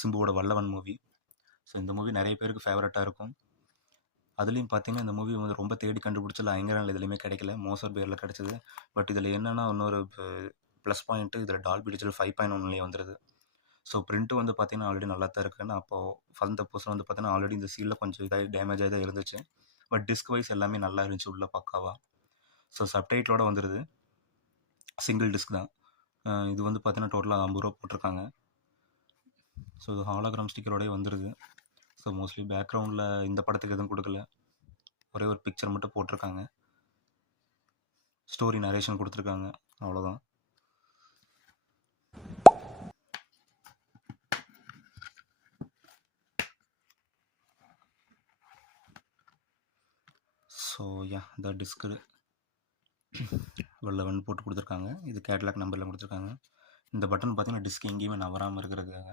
சிம்புவோட வல்லவன் movie. So இந்த movie நிறைய பேருக்கு ஃபேவரட்டாக இருக்கும். அதுலேயும் பார்த்தீங்கன்னா இந்த மூவி வந்து ரொம்ப தேடி கண்டுபிடிச்சல ஐங்கரனில் எதுலையுமே கிடைக்கல, மோசர் பேரில் கிடச்சிது. பட் இதில் என்னென்னா இன்னொரு ப்ளஸ் பாயிண்ட்டு, இதில் டால்பி டிஜிட்டல் 5.1 வந்துடுது. ஸோ பிரிண்ட்டு வந்து பார்த்தீங்கன்னா ஆல்ரெடி நல்லா தான் இருக்குன்னு அப்போது ஃபர்ஸ்ட் புதுசில் வந்து பார்த்தீங்கன்னா ஆல்ரெடி இந்த சீலில் கொஞ்சம் இதாக டேமேஜாக தான் இருந்துச்சு. பட் டிஸ்க் வைஸ் எல்லாமே நல்லா இருந்துச்சு உள்ள பக்காவாக. ஸோ சப்டைட்டிலோட வந்துடுது, சிங்கிள் டிஸ்க் தான். இது வந்து பார்த்தீங்கன்னா டோட்டலாக 50 ரூபா போட்டிருக்காங்க. ஸோ இது ஹாலோகிராம் ஸ்டிக்கரோடய வந்துடுது. ஸோ மோஸ்ட்லி பேக்ரவுண்டில் இந்த படத்துக்கு எதுவும் கொடுக்கல, ஒரே ஒரு பிக்சர் மட்டும் போட்டிருக்காங்க, ஸ்டோரி நரேஷன் கொடுத்துருக்காங்க, அவ்வளோதான். ஸோ யா இந்த டிஸ்க்கு வல்லவன் போட்டு கொடுத்துருக்காங்க. இது கேட்லாக் நம்பரில் கொடுத்துருக்காங்க. இந்த பட்டன் பார்த்தீங்கன்னா டிஸ்க் எங்கேயுமே நவராமல் இருக்கிறதுக்காக.